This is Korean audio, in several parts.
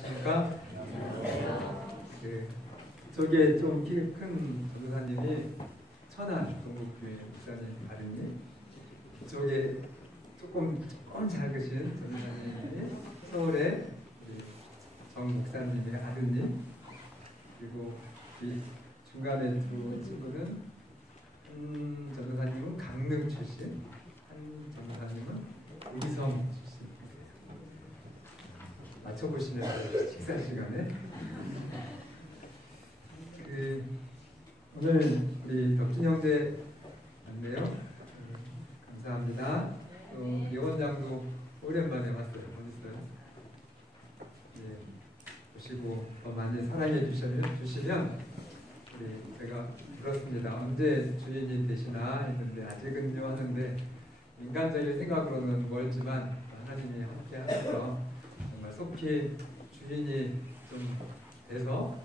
안녕하십니까? 저게 좀 키 큰 전도사님이 천안 동국교회 목사님 아드님, 이쪽에 조금 작으신 전도사님이 서울의 정 목사님의 아드님, 그리고 이 중간에 두 친구는 한 전도사님은 강릉 출신, 한 전도사님은 의성 출신. 맞춰보시면 식사 시간에 오늘 우리 덕진 형제 왔네요. 감사합니다. 예원장도 오랜만에 왔어요. 어딨어요? 예, 보시고 더 많이 사랑해 주시면 제가 들었습니다. 언제 주인이 되시나 했는데 아직은요 하는데, 인간적인 생각으로는 멀지만 하나님이 함께 하셔서 정말 속히 주인이 좀 돼서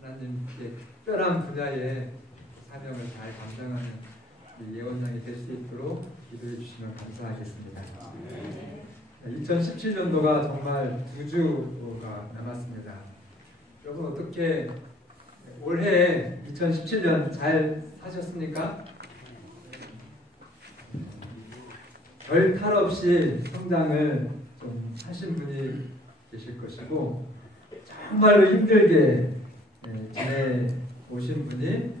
하나님께 특별한 분야의 사명을 잘 감당하는 예원장이 될 수 있도록 기도해 주시면 감사하겠습니다. 2017년도가 정말 2주가 남았습니다. 여러분 어떻게 올해 2017년 잘 사셨습니까? 별 탈 없이 성장을 좀 하신 분이 계실 것이고, 정말로 힘들게 지내오신 분이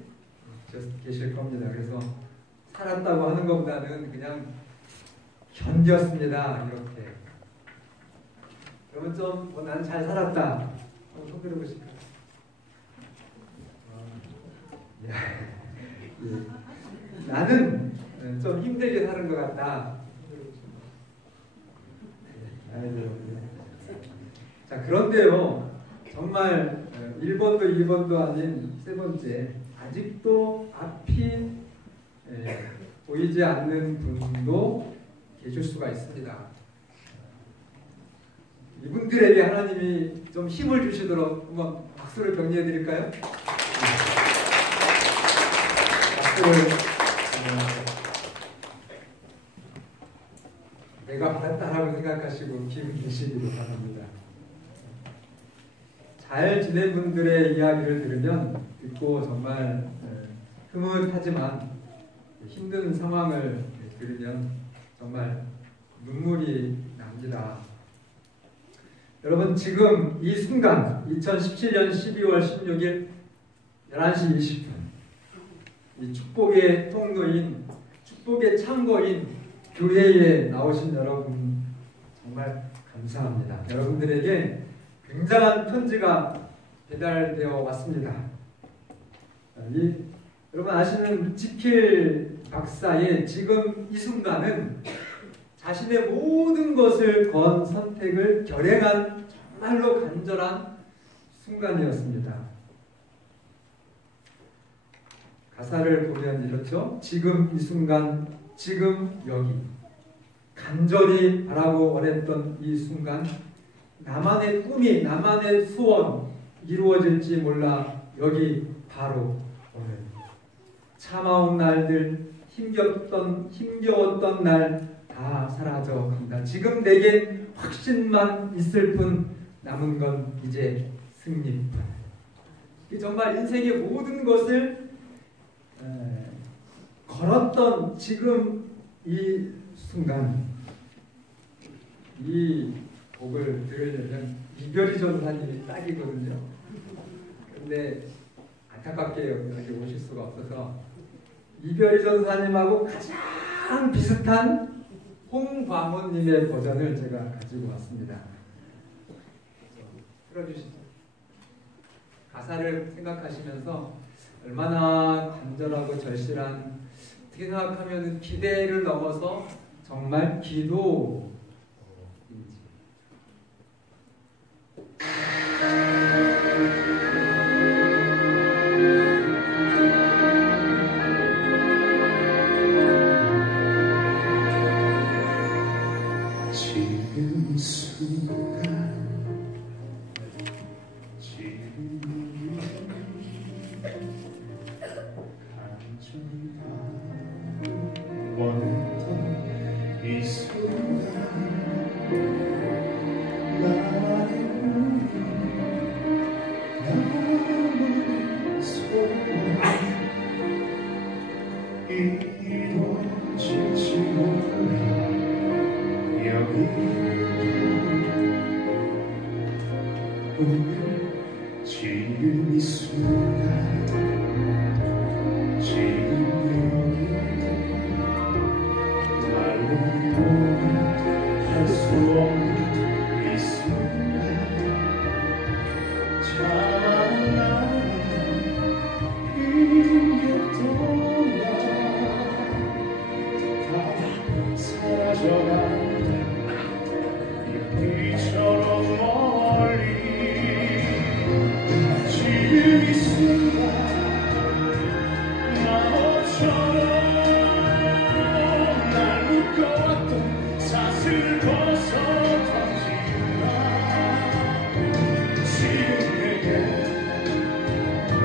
계실 겁니다. 그래서 살았다고 하는 것보다는 그냥 견뎠습니다. 이렇게. 그러면 좀 나는 잘 살았다. 한번 손 들어보실까요? 나는 좀 힘들게 사는 것 같다. 자, 그런데요, 정말 1번도 아닌 세 번째, 아직도 앞이 보이지 않는 분도 계실 수가 있습니다. 이분들에게 하나님이 좀 힘을 주시도록 한번 박수를 격려해 드릴까요? 박수를 내가 받았다라고 생각하시고 기분 내시기를 바랍니다. 잘 지낸 분들의 이야기를 듣고 정말 흐뭇하지만 힘든 상황을 들으면 정말 눈물이 납니다. 여러분, 지금 이 순간 2017년 12월 16일 11시 20분 이 축복의 통로인, 축복의 창고인 교회에 나오신 여러분 정말 감사합니다. 여러분들에게 굉장한 편지가 배달되어 왔습니다. 여러분 아시는 지킬 박사의 지금 이 순간은 자신의 모든 것을 건 선택을 결행한 정말로 간절한 순간이었습니다. 가사를 보면 이렇죠. 지금 이 순간, 지금 여기. 간절히 바라고 원했던 이 순간, 나만의 꿈이, 나만의 소원 이루어질지 몰라 여기 바로 오늘. 참아온 날들, 힘겨웠던 날 다 사라져 간다. 지금 내겐 확신만 있을 뿐, 남은 건 이제 승리뿐. 정말 인생의 모든 것을 걸었던 지금 이 순간, 이 곡을 들으려면 이별이 전사님이 딱이거든요. 근데 안타깝게 여기 오실 수가 없어서 이별이 전사님하고 가장 비슷한 홍광호님의 버전을 제가 가지고 왔습니다. 틀어주시죠. 가사를 생각하시면서 얼마나 간절하고 절실한, 어떻게 생각하면 기대를 넘어서 정말 기도. 지금 순간, 원했던 이 순간 오늘 지금 이 순간 지금 내게 말로 표현할 수 없는 이 순간 참 나는 이게 떠나 다 사라져간다 이처럼 멀리 지금 이 순간 마법처럼 날 묶어왔던 사슬을 벗어 던지나 지금 내게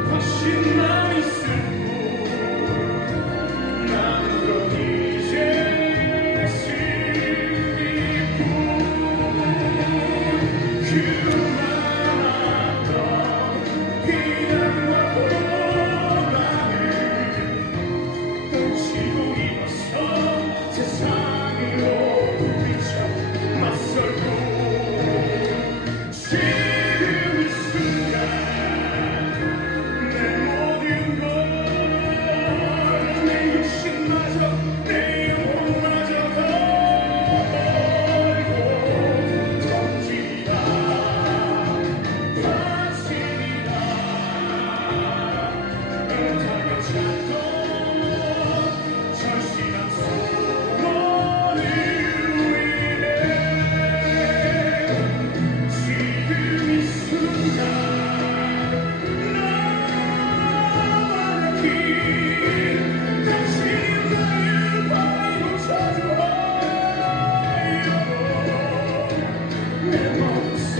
훨씬 나 있을 뿐 나는 그럼 이제 승리뿐 그만았던 비난과 고난을 던지고 일어서 세상으로 부딪혀 맞설고 지금 이 순간 내 모든 걸 내 육신마저 내 영혼마저 걸고 던지다 다시리라 애타게 찾던 절실한 소원을 위해 지금 이 순간 나와 길 당신이 나를 바라보고 찾아와요 내 마음속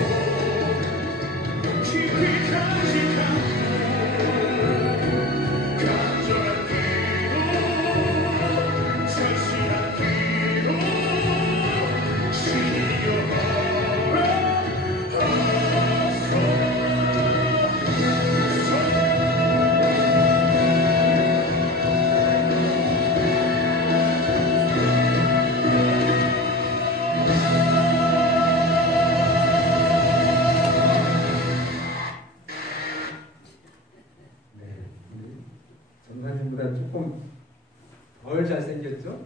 깊이 간직한 간절한 기도 절실한 기도 네, 전사님보다 조금 덜 잘생겼죠?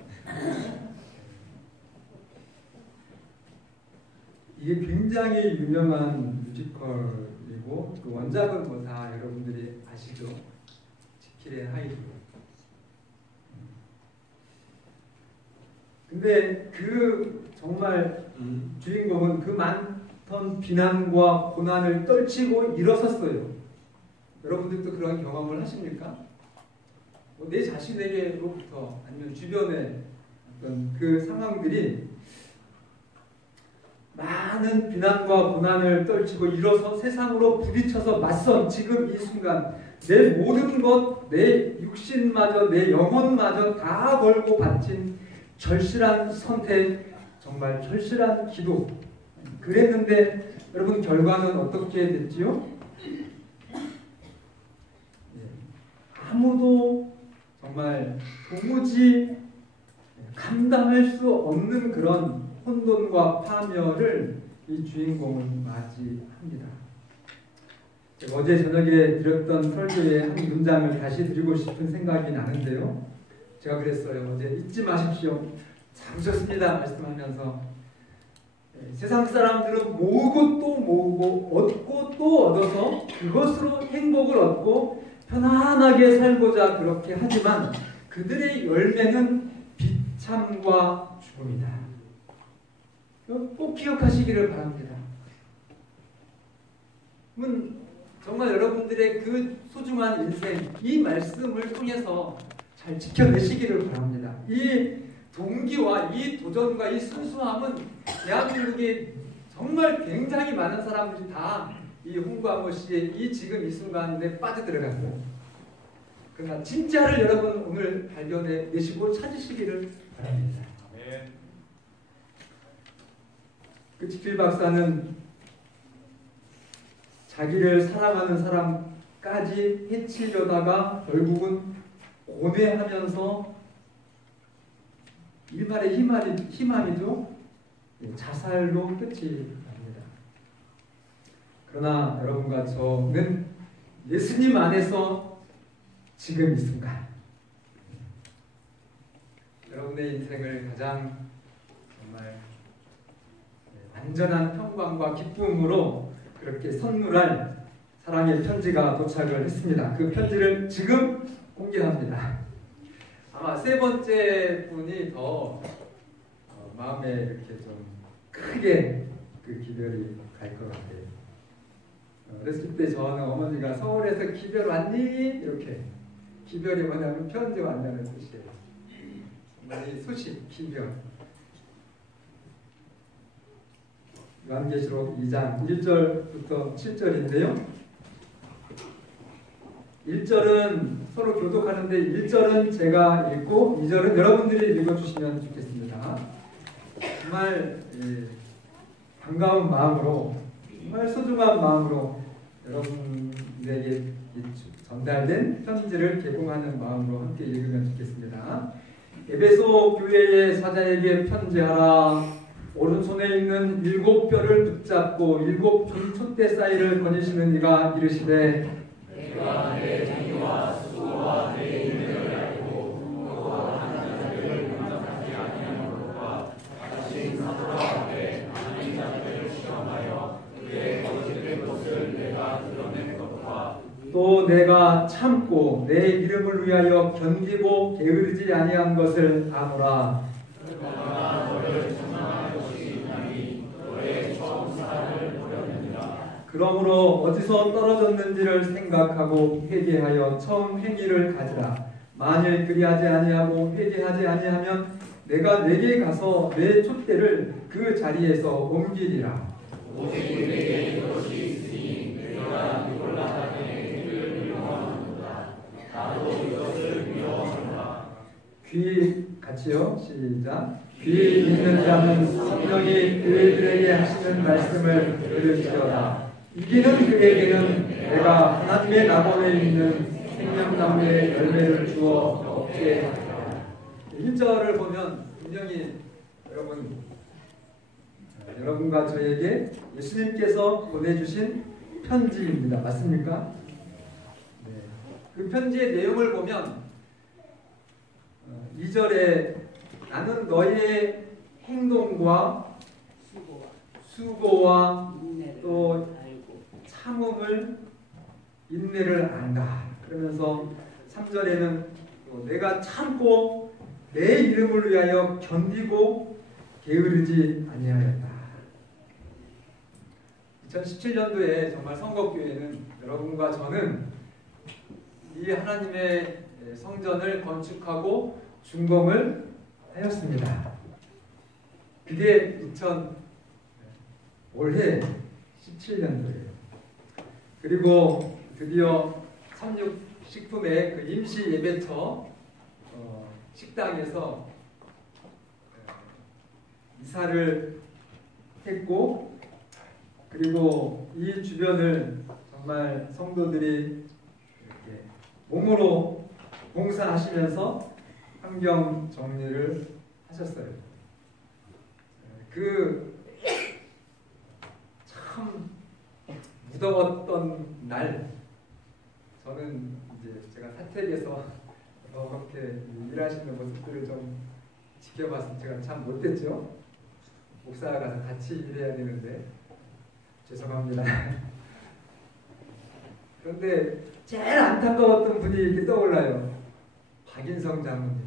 이게 굉장히 유명한 뮤지컬이고 그 원작은 뭐 다 여러분들이 아시죠? 지킬의 하이드. 근데 그 정말 주인공은 그 많던 비난과 고난을 떨치고 일어섰어요. 여러분들도 그런 경험을 하십니까? 뭐내 자신에게로부터 아니면 주변의 어떤 그 상황들이 많은 비난과 고난을 떨치고 일어서 세상으로 부딪혀서 맞선 지금 이 순간 내 모든 것, 내 육신마저, 내 영혼마저 다 걸고 바친 절실한 선택, 정말 절실한 기도. 그랬는데 여러분 결과는 어떻게 됐지요? 아무도 정말 도무지 감당할 수 없는 그런 혼돈과 파멸을 이 주인공은 맞이합니다. 어제 저녁에 드렸던 설교의 한 문장을 다시 드리고 싶은 생각이 나는데요. 제가 그랬어요. 어제 잊지 마십시오. 참 좋습니다. 말씀하면서 세상 사람들은 모으고 또 모으고 얻고 또 얻어서 그것으로 행복을 얻고 편안하게 살고자 그렇게 하지만 그들의 열매는 비참과 죽음이다. 꼭 기억하시기를 바랍니다. 정말 여러분들의 그 소중한 인생, 이 말씀을 통해서 잘 지켜내시기를 바랍니다. 이 동기와 이 도전과 이 순수함은 대한민국에 정말 굉장히 많은 사람들이 다 이 홍광호 씨의 이 지금 이 순간에 빠져들어갔고, 그러나 진짜를 여러분 오늘 발견해 내시고 찾으시기를 바랍니다. 그 지킬 박사는 자기를 사랑하는 사람까지 해치려다가 결국은 고뇌하면서 일말의 희망이죠. 자살로 끝이 납니다. 그러나 여러분과 저는 예수님 안에서 지금 이 순간 여러분의 인생을 가장 정말 완전한 평강과 기쁨으로 그렇게 선물할 사랑의 편지가 도착을 했습니다. 그 편지를 지금 공개합니다. 아마 세 번째 분이 더 마음에 이렇게 좀 크게 그 기별이 갈 것 같아요. 그랬을 때 저는 어머니가 서울에서 기별 왔니? 이렇게 기별이 뭐냐면 편지 왔다는 뜻이에요. 어머니 소식 기별. 요한계시록 2장 1절부터 7절인데요. 1절은 서로 교독하는데 1절은 제가 읽고 2절은 여러분들이 읽어주시면 좋겠습니다. 정말 반가운 마음으로 정말 소중한 마음으로 여러분에게 전달된 편지를 개봉하는 마음으로 함께 읽으면 좋겠습니다. 에베소 교회의 사자에게 편지하라. 오른손에 있는 7뼈를 붙잡고 7 촛대 사이를 거니시는 이가 이르시되 내가 내 행위와 수고와 내 인내를 알고 너와 하는 자들을 감당하지 아니하는 것과 같이 사도와 함께 하나님 자들을 시험하여 그의 거짓된 것을 내가 드러낸 것과 또 내가 참고 내 이름을 위하여 견디고 게으르지 아니한 것을 아노라. 너가 너를 청망한 것이 있나니 너의 처음 사랑을 버렸느니라. 그러므로 어디서 떨어졌는지를 생각하고 회개하여 처음 행위를 가지라. 만일 그리하지 아니하고 회개하지 아니하면 내가 내게 가서 내 촛대를 그 자리에서 옮기리라. 오직 내게 이것이 있으니 내가 니골라당의 행위를 미워하는도다. 나도 이것을 미워하노라. 귀 같이요. 시작. 귀 있는 자는 성령이 그들에게 하시는 말씀을 들을지어다. 이기는 그에게는 내가 하나님의 낙원에 있는 생명나무의 열매를 주어 얻게 하리라. 1절을 보면 분명히 여러분과 저에게 예수님께서 보내주신 편지입니다. 맞습니까? 네. 그 편지의 내용을 보면 2절에 나는 너의 행동과 수고와 또 참음을 인내를 안다. 그러면서 3절에는 내가 참고 내 이름을 위하여 견디고 게으르지 아니하였다. 2017년도에 정말 선곡교회는 여러분과 저는 이 하나님의 성전을 건축하고 준공을 하였습니다. 그게 올해 17년도예요. 그리고 드디어 삼육식품의 그 임시 예배처 식당에서 이사를 했고, 그리고 이 주변을 정말 성도들이 이렇게 몸으로 봉사하시면서 환경 정리를 하셨어요. 참 무더웠던 날, 저는 이제 제가 사택에서 그렇게 일하시는 모습들을 좀 지켜봐서 제가 참 못됐죠. 목사가 가서 같이 일해야 되는데 죄송합니다. 그런데 제일 안타까웠던 분이 이렇게 떠올라요. 박인성 장로님.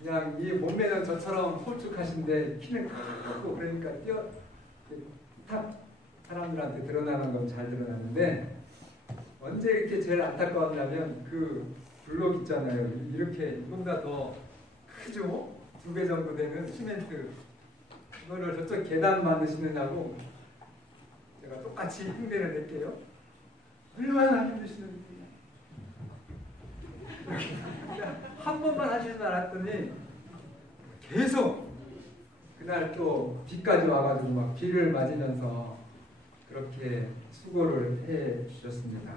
그냥 이 몸매는 저처럼 홀쭉하신데 키는 크고 그러니까 탑 사람들한테 드러나는 건 잘 드러나는데, 언제 이렇게 제일 안타까웠냐면 그 블록 있잖아요. 이렇게 이보다 더 크죠? 2배 정도 되는 시멘트, 이거를 저쪽 계단 만드시느냐고 제가 똑같이 흉내를 낼게요. 얼마나 힘드시는지. 한 번만 하시는 줄 알았더니 계속 그날 또 비까지 와가지고 막 비를 맞으면서 그렇게 수고를 해 주셨습니다.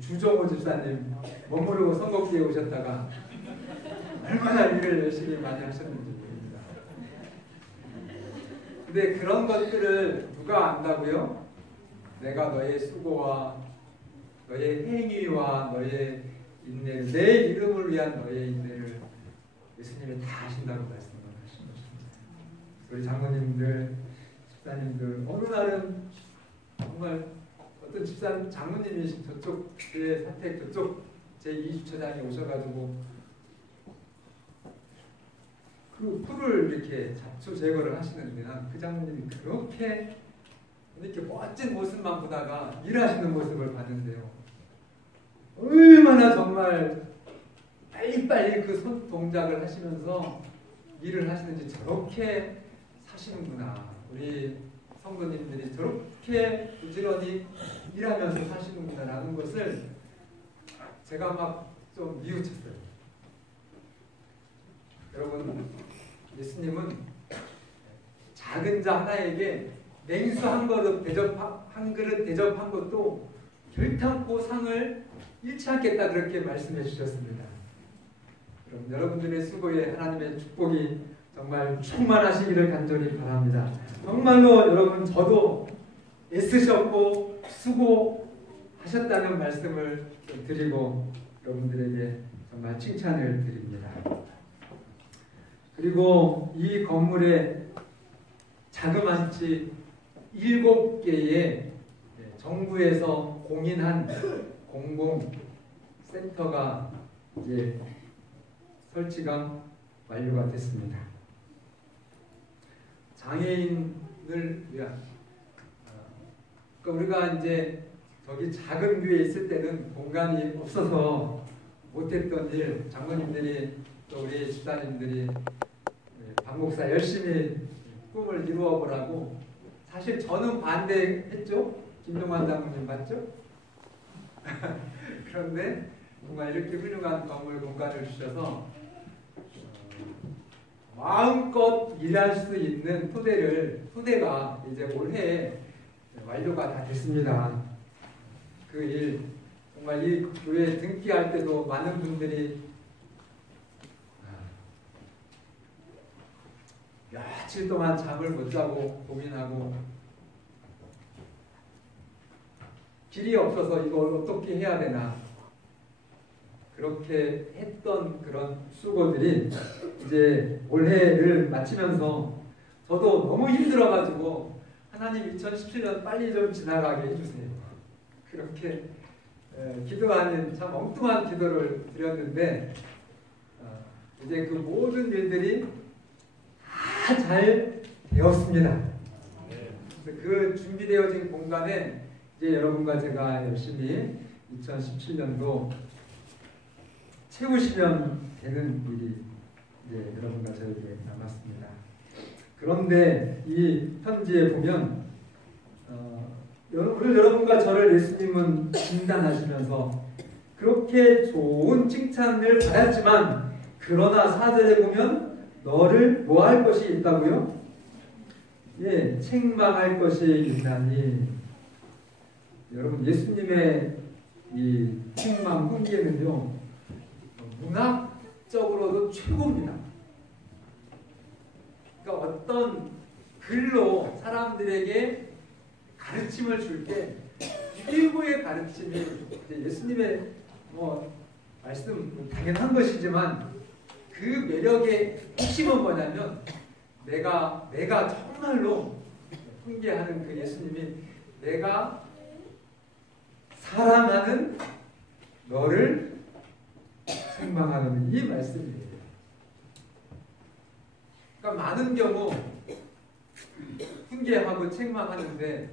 주정호 집사님 머무르고 선곡기에 오셨다가 얼마나 일을 열심히 많이 하셨는지 모릅니다. 근데 그런 것들을 누가 안다고요? 내가 너의 수고와 너의 행위와 너의 인내를, 내 이름을 위한 너의 인내를 예수님이 다 아신다고 말씀을 하신 것입니다. 우리 장로님들, 집사님들, 어느 날은 정말 어떤 집사 장로님이 저쪽 제 사택 저쪽 제 2주차장에 오셔가지고 그 풀을 이렇게 잡초 제거를 하시는데 그 장로님이 그렇게 이렇게 멋진 모습만 보다가 일하시는 모습을 봤는데요. 얼마나 정말 빨리빨리 그 손 동작을 하시면서 일을 하시는지 저렇게 사시는구나. 우리 성도님들이 저렇게 부지런히 일하면서 사시는구나라는 것을 제가 막 좀 뉘우쳤어요. 여러분, 예수님은 작은 자 하나에게 냉수 한 그릇 대접한 것도 결탄코 상을 잃지 않겠다 그렇게 말씀해 주셨습니다. 그럼 여러분들의 수고에 하나님의 축복이 정말 충만하시기를 간절히 바랍니다. 정말로 여러분 저도 애쓰셨고 수고하셨다는 말씀을 드리고 여러분들에게 정말 칭찬을 드립니다. 그리고 이 건물에 자그마치 7개의 정부에서 공인한 공공센터가 이제 설치가 완료가 됐습니다. 장애인을 위한 그러니까 우리가 이제 저기 작은 교회에 있을 때는 공간이 없어서 못했던 일, 장로님들이 또 우리 집사님들이 박 목사 열심히 꿈을 이루어 보라고 사실 저는 반대했죠. 김동환 장로님 맞죠? 그런데 정말 이렇게 훌륭한 건물 공간을 주셔서 마음껏 일할 수 있는 토대가 이제 올해 완료가 다 됐습니다. 그 일 정말 이 교회 등기할 때도 많은 분들이 며칠 동안 잠을 못 자고 고민하고 길이 없어서 이걸 어떻게 해야 되나 그렇게 했던 그런 수고들이 이제 올해를 마치면서 저도 너무 힘들어가지고 하나님 2017년 빨리 좀 지나가게 해주세요. 그렇게 기도 아닌 참 엉뚱한 기도를 드렸는데 이제 그 모든 일들이 다 잘 되었습니다. 그래서 그 준비되어진 공간에 이제 여러분과 제가 열심히 2017년도 채우시면 되는 일이 이제 여러분과 저에게 남았습니다. 그런데 이 편지에 보면 오늘 여러분과 저를 예수님은 진단하시면서 그렇게 좋은 칭찬을 받았지만 그러나 4절에 보면 너를 뭐 할 것이 있다고요? 예, 책망할 것이 있다니. 여러분 예수님의 이 책망 훈계는요 문학적으로도 최고입니다. 그러니까 어떤 글로 사람들에게 가르침을 줄 때 최고의 가르침이 이제 예수님의 말씀 당연한 것이지만 그 매력의 핵심은 뭐냐면 내가 정말로 훈계하는 그 예수님이 내가 사랑하는 너를 책망하는 이 말씀이에요. 그러니까 많은 경우 훈계하고 책망하는데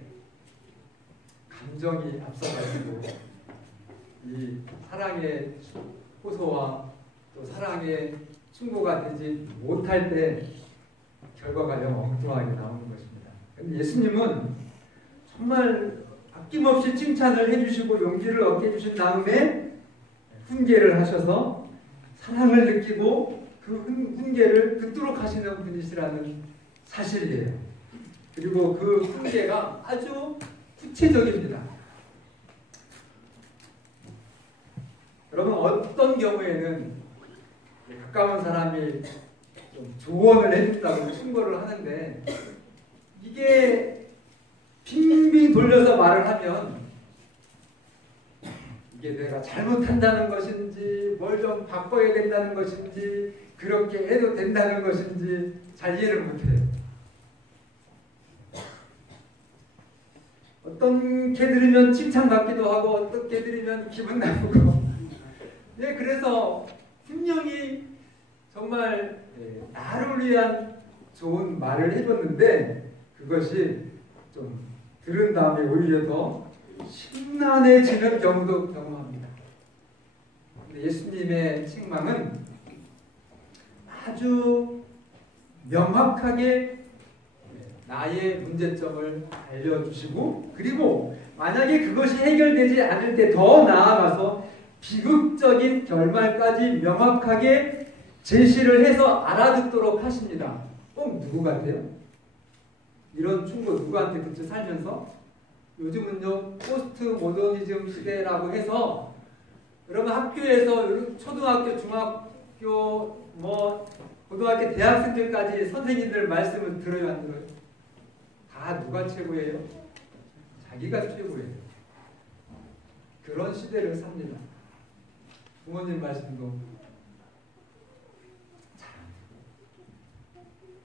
감정이 앞서가지고 이 사랑의 호소와 또 사랑의 충고가 되지 못할 때 결과가 영 엉뚱하게 나오는 것입니다. 근데 예수님은 정말 아낌없이 칭찬을 해주시고 용기를 얻게 해주신 다음에 훈계를 하셔서 사랑을 느끼고 그 훈계를 듣도록 하시는 분이시라는 사실이에요. 그리고 그 훈계가 아주 구체적입니다. 여러분 어떤 경우에는 가까운 사람이 좀 조언을 해준다고 충고를 하는데 이게 빙빙 돌려서 말을 하면 이게 내가 잘못한다는 것인지 뭘 좀 바꿔야 된다는 것인지 그렇게 해도 된다는 것인지 잘 이해를 못해요. 어떻게 들으면 칭찬받기도 하고 어떻게 들으면 기분 나쁘고 네, 그래서 분명히 정말 나를 위한 좋은 말을 해줬는데 그것이 좀 들은 다음에 오히려 더 심란해지는 경우도 경험합니다. 근데 예수님의 책망은 아주 명확하게 나의 문제점을 알려주시고 그리고 만약에 그것이 해결되지 않을 때 더 나아가서 비극적인 결말까지 명확하게 제시를 해서 알아듣도록 하십니다. 누구 같아요? 이런 충고 누구한테 듣지 살면서? 요즘은요 포스트 모더니즘 시대라고 해서 여러분 학교에서 초등학교, 중학교, 고등학교, 대학생들까지 선생님들 말씀을 들어요 안 들어요? 다 누가 최고예요? 자기가 최고예요. 그런 시대를 삽니다. 부모님 말씀도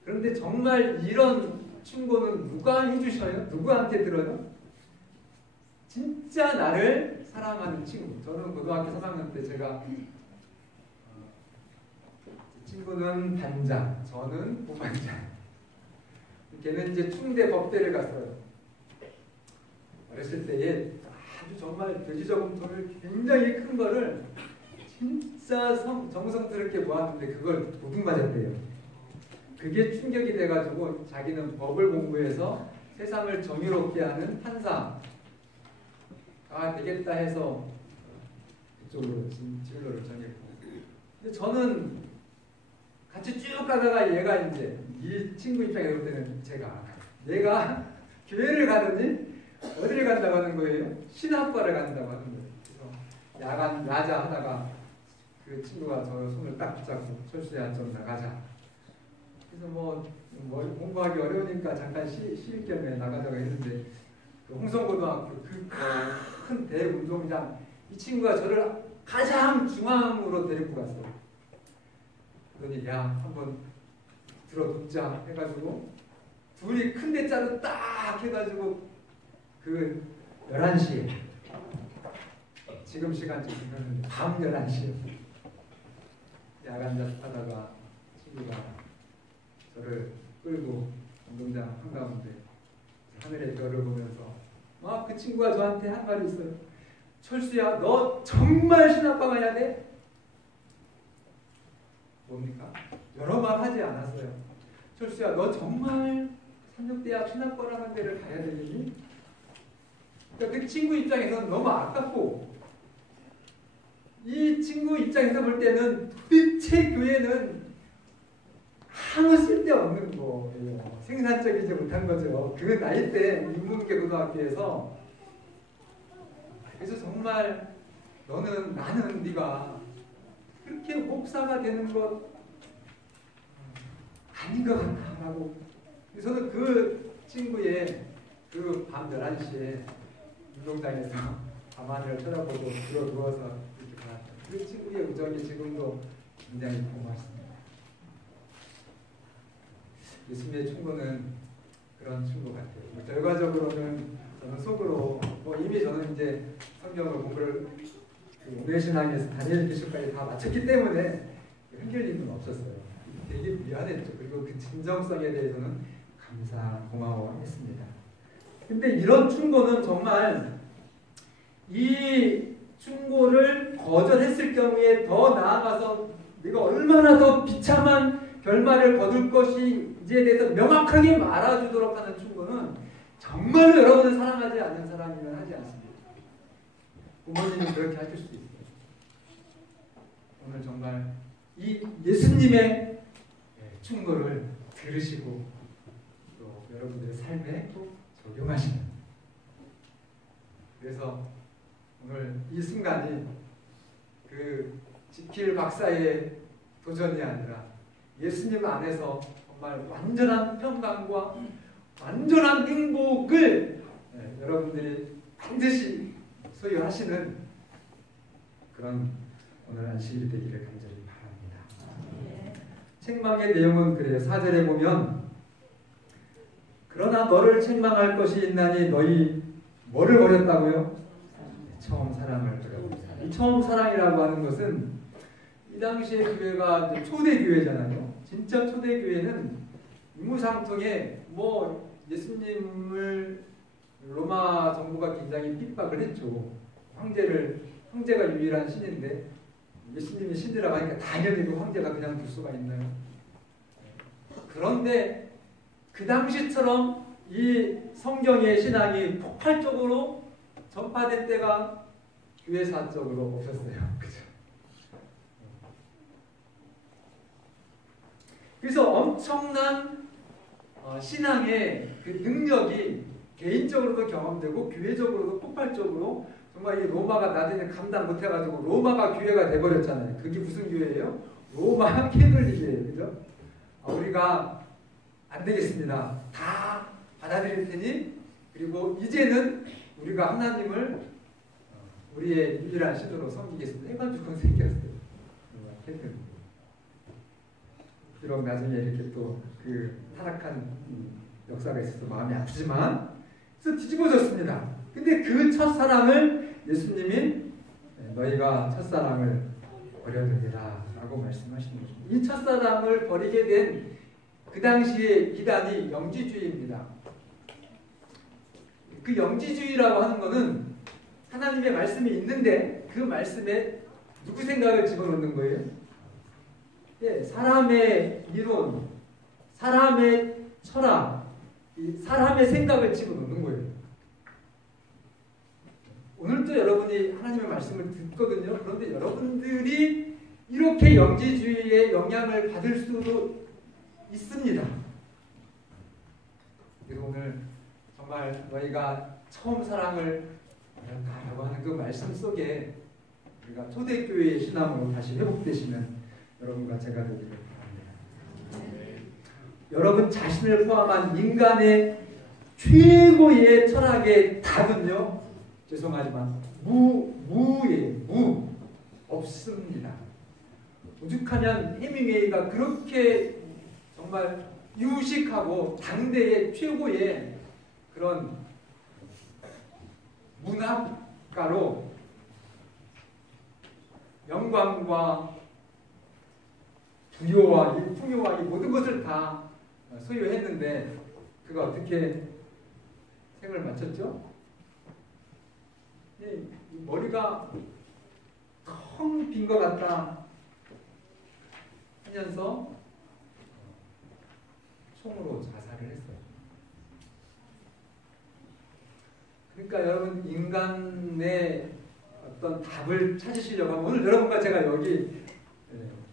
그런데 정말 이런 충고는 누가 해주셔요? 누구한테 들어요? 진짜 나를 사랑하는 친구. 저는 고등학교 3학년 때 제가 친구는 반장, 저는 부반장. 걔는 이제 충대 법대를 갔어요. 어렸을 때에 아주 정말 돼지저금통을 굉장히 큰 거를 진짜 정성스럽게 모았는데 그걸 도둑 맞았대요. 그게 충격이 돼가지고 자기는 법을 공부해서 세상을 정의롭게 하는 판사가 되겠다 해서 그쪽으로 진로를 정했고 근데 저는 같이 쭉 가다가 얘가 이제 이 친구 입장에 볼 때는 내가 교회를 가더니 어디를 간다고 하는 거예요? 신학과를 간다고 하는 거예요. 그래서 야간 야자 하다가 그 친구가 저 손을 딱 붙잡고 철수야 좀 나가자. 그래서 공부하기 어려우니까 잠깐 쉴 겸에 나가자고 했는데 그 홍성고등학교 그 큰 대운동장 이 친구가 저를 가장 중앙으로 데리고 갔어요. 그러더니 야 한번 들어붙자 해가지고 둘이 큰 대자로 딱 해가지고 그 11시에 지금 시간쯤 되면 밤 11시에 야간 하다가 친구가 저를 끌고 운동장 한가운데 하늘의 별을 보면서 그 친구가 저한테 한 말이 있어요. 철수야 너 정말 신학과 가야 돼? 뭡니까? 여러 말 하지 않았어요. 철수야 너 정말 삼육대학 신학과라는 데를 가야 되니? 그러니까 그 친구 입장에서는 너무 아깝고 이 친구 입장에서 볼 때는 도대체 교회는 아무 쓸데없는 거예요. 생산적이지 못한 거죠. 그 나이 때 인문계 고등학교에서. 그래서 정말 나는 네가 그렇게 목사가 되는 것 아닌 것 같다라고. 저는 그 친구의 그 밤 11시에 운동장에서 밤하늘을 쳐다보고 들어 누워서 이렇게 봤어요. 그 친구의 우정이 지금도 굉장히 고맙습니다. 예수님의 충고는 그런 충고 같아요. 결과적으로는 저는 속으로 이미 저는 이제 성경을 공부를 오늘신앙에서 다니엘 기술까지 다 마쳤기 때문에 흔들림은 없었어요. 되게 미안했죠. 그리고 그 진정성에 대해서는 고마워했습니다. 근데 이런 충고는 정말 이 충고를 거절했을 경우에 더 나아가서 내가 얼마나 더 비참한 결말을 거둘 것인지에 대해서 명확하게 말아주도록 하는 충고는 정말로 여러분을 사랑하지 않는 사람이면 하지 않습니다. 부모님이 그렇게 하실 수 있어요. 오늘 정말 이 예수님의 충고를 들으시고 또 여러분들의 삶에 꼭 적용하시는. 그래서 오늘 이 순간이 그 지킬 박사의 도전이 아니라 예수님 안에서 정말 완전한 평강과 완전한 행복을 여러분들이 반드시 소유하시는 그런 오늘 안식일이 되기를 간절히 바랍니다. 책망의 내용은 그래요. 4절에 보면 그러나 너를 책망할 것이 있나니 너희 뭐를 버렸다고요? 처음 사랑을 버렸습니다. 이 처음 사랑이라고 하는 것은 이 당시의 교회가 초대 교회잖아요. 진짜 초대 교회는 유무상통에 뭐 예수님을 로마 정부가 굉장히 핍박을 했죠. 황제가 유일한 신인데 예수님이 신이라고 하니까 당연히 그 황제가 그냥 둘 수가 있나요? 그런데 그 당시처럼 이 성경의 신앙이 폭발적으로 전파된 때가 교회사적으로 없었어요. 그죠? 그래서 엄청난 신앙의 그 능력이 개인적으로도 경험되고 교회적으로도 폭발적으로 정말 이 로마가 나중에 감당 못해가지고 로마가 교회가 돼버렸잖아요. 그게 무슨 교회예요? 로마 캐톨릭이에요. 그죠? 우리가 안 되겠습니다. 다 받아들일 테니 그리고 이제는 우리가 하나님을 우리의 유일한 신으로 섬기겠습니다. 해가지고 생겼어요. 캐톨릭. 비록 나중에 이렇게 또 그 타락한 역사가 있어서 마음이 아프지만 그래서 뒤집어졌습니다. 근데 그 첫사랑을 예수님이 너희가 첫사랑을 버려두리라 라고 말씀하시는 것입니다. 이 첫사랑을 버리게 된 그 당시의 기단이 영지주의입니다. 그 영지주의라고 하는 것은 하나님의 말씀이 있는데 그 말씀에 누구 생각을 집어넣는 거예요? 예, 사람의 이론, 사람의 철학, 사람의 생각을 집어넣는 거예요. 오늘도 여러분이 하나님의 말씀을 듣거든요. 그런데 여러분들이 이렇게 영지주의의 영향을 받을 수도 있습니다. 그래서 오늘 정말 너희가 처음 사랑을 버렸다라고 하는 그 말씀 속에 우리가 초대교회의 신앙으로 다시 회복되시면 여러분과 제가 되기를 바랍니다. 여러분 자신을 포함한 인간의 최고의 철학의 답은요, 죄송하지만 무예요. 없습니다. 오죽하면 해밍웨이가 그렇게 정말 유식하고 당대의 최고의 그런 문학가로 영광과 부요와 이 풍요와 이 모든 것을 다 소유했는데 그가 어떻게 생을 마쳤죠? 이 머리가 텅 빈 것 같다 하면서 총으로 자살을 했어요. 그러니까 여러분 인간의 어떤 답을 찾으시려고 하면 오늘 여러분과 제가 여기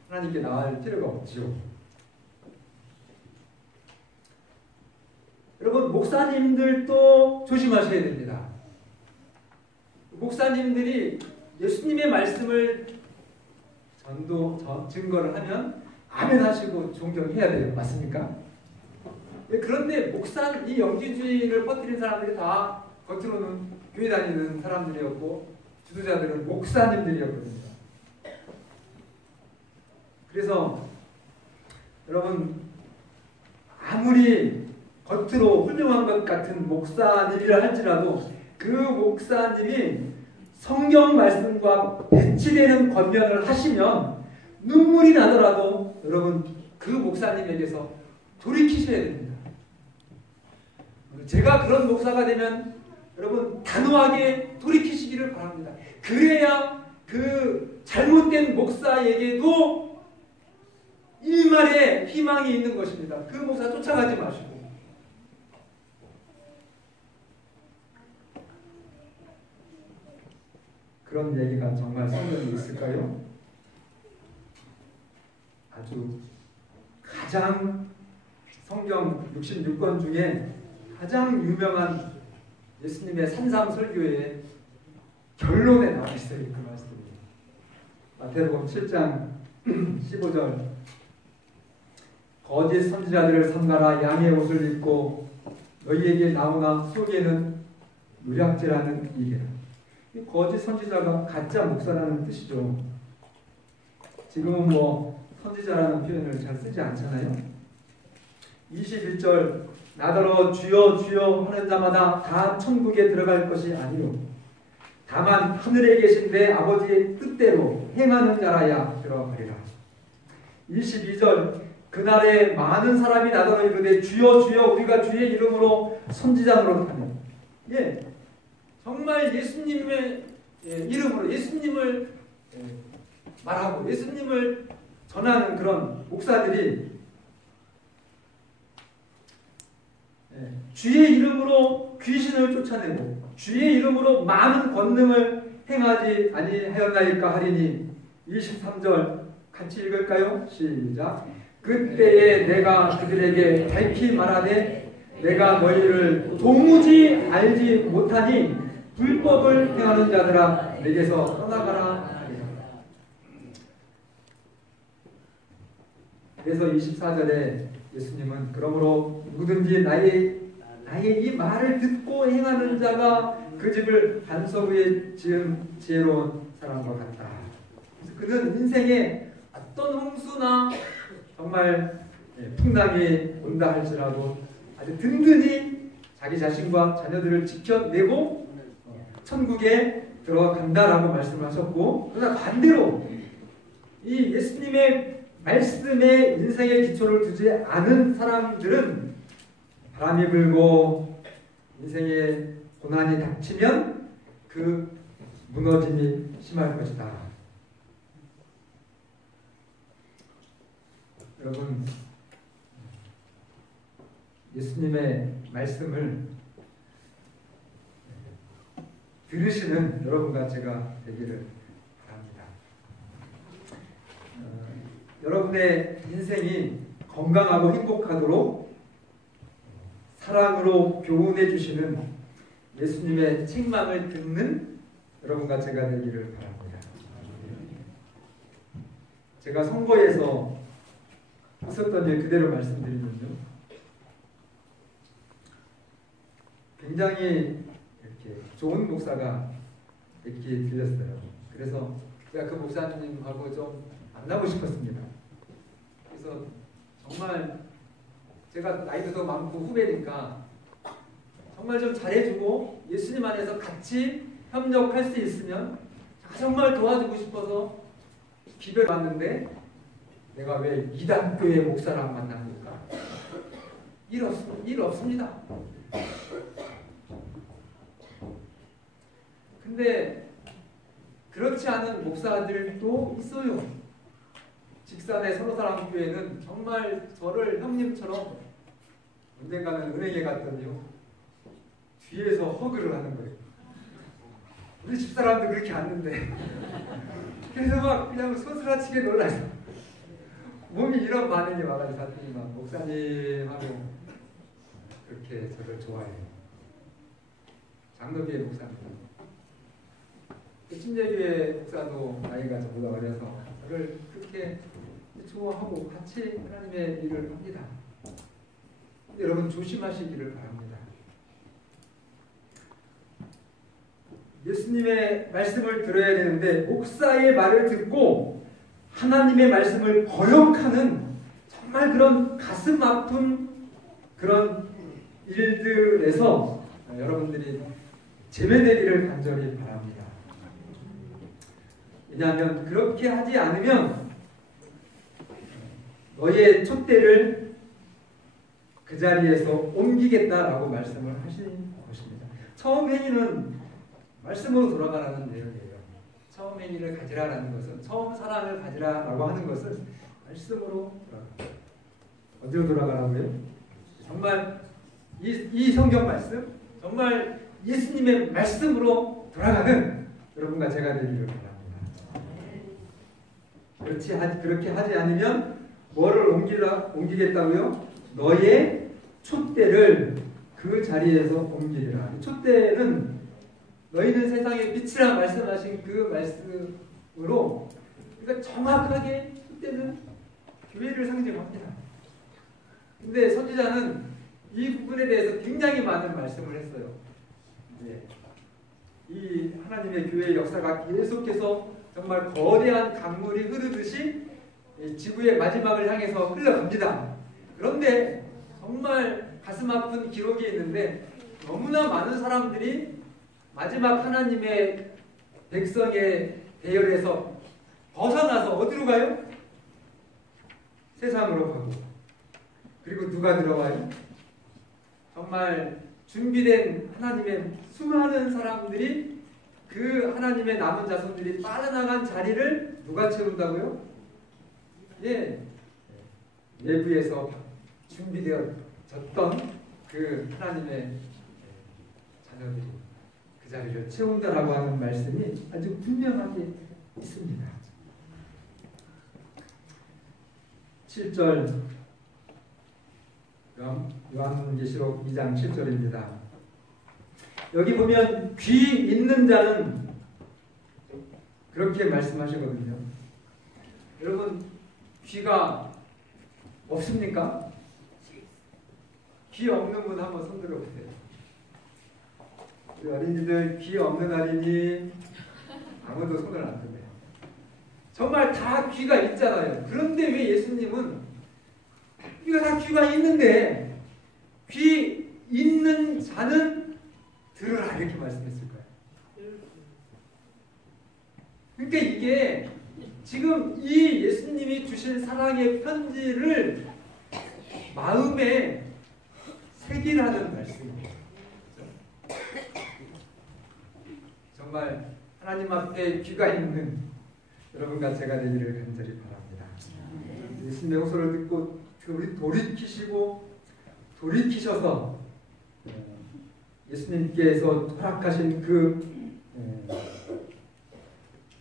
하나님께 나갈 필요가 없죠. 여러분 목사님들도 조심하셔야 됩니다. 목사님들이 예수님의 말씀을 증거를 하면 아멘 하시고 존경해야 돼요. 맞습니까? 그런데 이 영지주의를 퍼뜨린 사람들이 다 겉으로는 교회 다니는 사람들이었고 지도자들은 목사님들이었거든요. 그래서 여러분 아무리 겉으로 훌륭한 것 같은 목사님이라 할지라도 그 목사님이 성경 말씀과 배치되는 권면을 하시면 눈물이 나더라도 여러분 그 목사님에게서 돌이키셔야 됩니다. 제가 그런 목사가 되면 여러분 단호하게 돌이키시기를 바랍니다. 그래야 그 잘못된 목사에게도 일말의 희망이 있는 것입니다. 그 목사 쫓아가지 마시고. 그런 얘기가 정말 성경에 있을까요? 아주 가장 성경 66권 중에 가장 유명한 예수님의 산상설교의 결론에 나와 있어요. 그 말씀이 마태복음 7장 15절 거짓 선지자들을 삼가라. 양의 옷을 입고 너희에게 나오나 속에는 무략제라는 이게 거짓 선지자가 가짜 목사라는 뜻이죠. 지금은 뭐 선지자라는 표현을 잘 쓰지 않잖아요. 21절 나더러 주여 주여 하는 자마다 다 천국에 들어갈 것이 아니요 다만 하늘에 계신 내 아버지의 뜻대로 행하는 자라야 들어가리라. 22절 그날에 많은 사람이 나더러 이르되 주여 주여 우리가 주의 이름으로 선지자 노릇하며 정말 예수님의 이름으로 예수님을 말하고 예수님을 전하는 그런 목사들이 주의 이름으로 귀신을 쫓아내고 주의 이름으로 많은 권능을 행하지 아니하였나이까 하리니 23절 같이 읽을까요? 시작. 그때에 내가 그들에게 밝히 말하되 내가 너희를 도무지 알지 못하니 불법을 행하는 자들아 내게서 떠나가라. 그래서 24절에 예수님은 그러므로 누구든지 나의 이 말을 듣고 행하는 자가 그 집을 반석 위에 지은 지혜로운 사람과 같다. 그는 인생에 어떤 홍수나 정말 풍랑이 온다 할지라도 아주 든든히 자기 자신과 자녀들을 지켜내고 천국에 들어간다라고 말씀하셨고, 그러나 반대로 이 예수님의 말씀에 인생의 기초를 두지 않은 사람들은 바람이 불고 인생에 고난이 닥치면 그 무너짐이 심할 것이다. 여러분, 예수님의 말씀을 들으시는 여러분과 제가 되기를 바랍니다. 여러분의 인생이 건강하고 행복하도록 사랑으로 교훈해 주시는 예수님의 책망을 듣는 여러분과 제가 되기를 바랍니다. 제가 선거에서 있었던 일 그대로 말씀드리면요, 굉장히 이렇게 좋은 목사가 이렇게 들렸어요. 그래서 제가 그 목사님하고 좀 만나고 싶었습니다. 그래서 정말 제가 나이도 더 많고 후배니까 정말 좀 잘해주고 예수님 안에서 같이 협력할 수 있으면 정말 도와주고 싶어서 기도를 받는데 내가 왜 이단교회 목사랑 만난 걸까? 일 없습니다. 근데 그렇지 않은 목사들도 있어요. 직산의 선호사랑교회는 정말 저를 형님처럼 언젠가는 은행에 갔더니요, 뒤에서 허그를 하는 거예요. 우리 집사람도 그렇게 앉는데 그래서 막 그냥 소스라치게 놀라서 몸이 이런 반응이 와가지고 갔더니 막 목사님하고 그렇게 저를 좋아해요. 장로교회 목사입니다. 침례교회 목사도 나이가 저보다 어려서 저를 그렇게 좋아하고 같이 하나님의 일을 합니다. 여러분 조심하시기를 바랍니다. 예수님의 말씀을 들어야 되는데 목사의 말을 듣고 하나님의 말씀을 거역하는 정말 그런 가슴 아픈 그런 일들에서 여러분들이 제매되기를 간절히 바랍니다. 왜냐하면 그렇게 하지 않으면 너의 촛대를 그 자리에서 옮기겠다라고 말씀을 하신 것입니다. 처음 행위는 말씀으로 돌아가라는 내용이에요. 처음 행위를 가지라라는 것은, 처음 사랑을 가지라라고 하는 것은 말씀으로 돌아가. 어디로 돌아가라고요? 정말 이 성경 말씀, 정말 예수님의 말씀으로 돌아가는 여러분과 제가 되기를 바랍니다. 그렇게 하지 않으면 뭐를 옮기겠다고요? 너의 촛대를 그 자리에서 옮기리라. 촛대는 너희는 세상의 빛이라 말씀하신 그 말씀으로, 그러니까 정확하게 촛대는 교회를 상징합니다. 근데 선지자는 이 부분에 대해서 굉장히 많은 말씀을 했어요. 예. 이 하나님의 교회의 역사가 계속해서 정말 거대한 강물이 흐르듯이 지구의 마지막을 향해서 흘러갑니다. 그런데 정말 가슴 아픈 기록이 있는데 너무나 많은 사람들이 마지막 하나님의 백성의 대열에서 벗어나서 어디로 가요? 세상으로 가고. 그리고 누가 들어와요? 정말 준비된 하나님의 수많은 사람들이 그 하나님의 남은 자손들이 빠져나간 자리를 누가 채운다고요? 예, 내부에서 준비되어졌던 그 하나님의 자녀들이 그 자리를 채운다라고 하는 말씀이 아주 분명하게 있습니다. 7절 요한계시록 2장 7절입니다. 여기 보면 귀 있는 자는 그렇게 말씀하시거든요. 여러분 귀가 없습니까? 귀 없는 분 한번 손 들어보세요. 우리 어린이들 귀 없는 어린이 아무도 손을 안 드네요. 정말 다 귀가 있잖아요. 그런데 왜 예수님은 우리가 다 귀가 있는데 귀 있는 자는 들으라 이렇게 말씀했을까요? 그러니까 이게 지금 이 예수님이 주신 사랑의 편지를 마음에 새기라는 말씀입니다. 정말 하나님 앞에 귀가 있는 여러분과 제가 되기를 간절히 바랍니다. 예수님의 호소를 듣고 우리 돌이키셔서 예수님께서 허락하신 그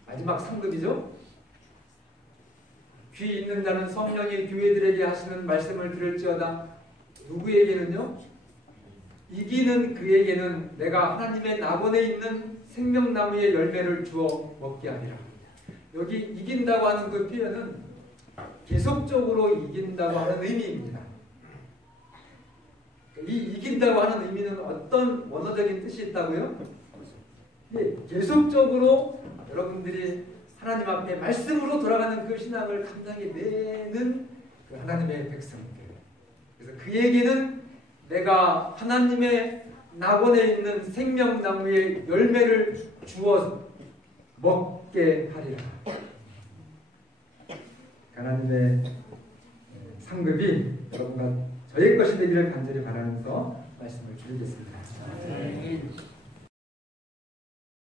마지막 상급이죠. 귀 있는 자는 성령이 교회들에게 하시는 말씀을 들을지어다. 누구에게는요? 이기는 그에게는 내가 하나님의 낙원에 있는 생명나무의 열매를 주어 먹게 하리라. 여기 이긴다고 하는 그 표현은 계속적으로 이긴다고 하는 의미입니다. 이 이긴다고 하는 의미는 어떤 원어적인 뜻이 있다고요? 계속적으로 여러분들이 하나님 앞에 말씀으로 돌아가는 그 신앙을 감당해내는 그 하나님의 백성들. 그래서 그에게는 내가 하나님의 낙원에 있는 생명나무의 열매를 주어 먹게 하리라. 하나님의 상급이 여러분과 저의 것이 되기를 간절히 바라면서 말씀을 드리겠습니다.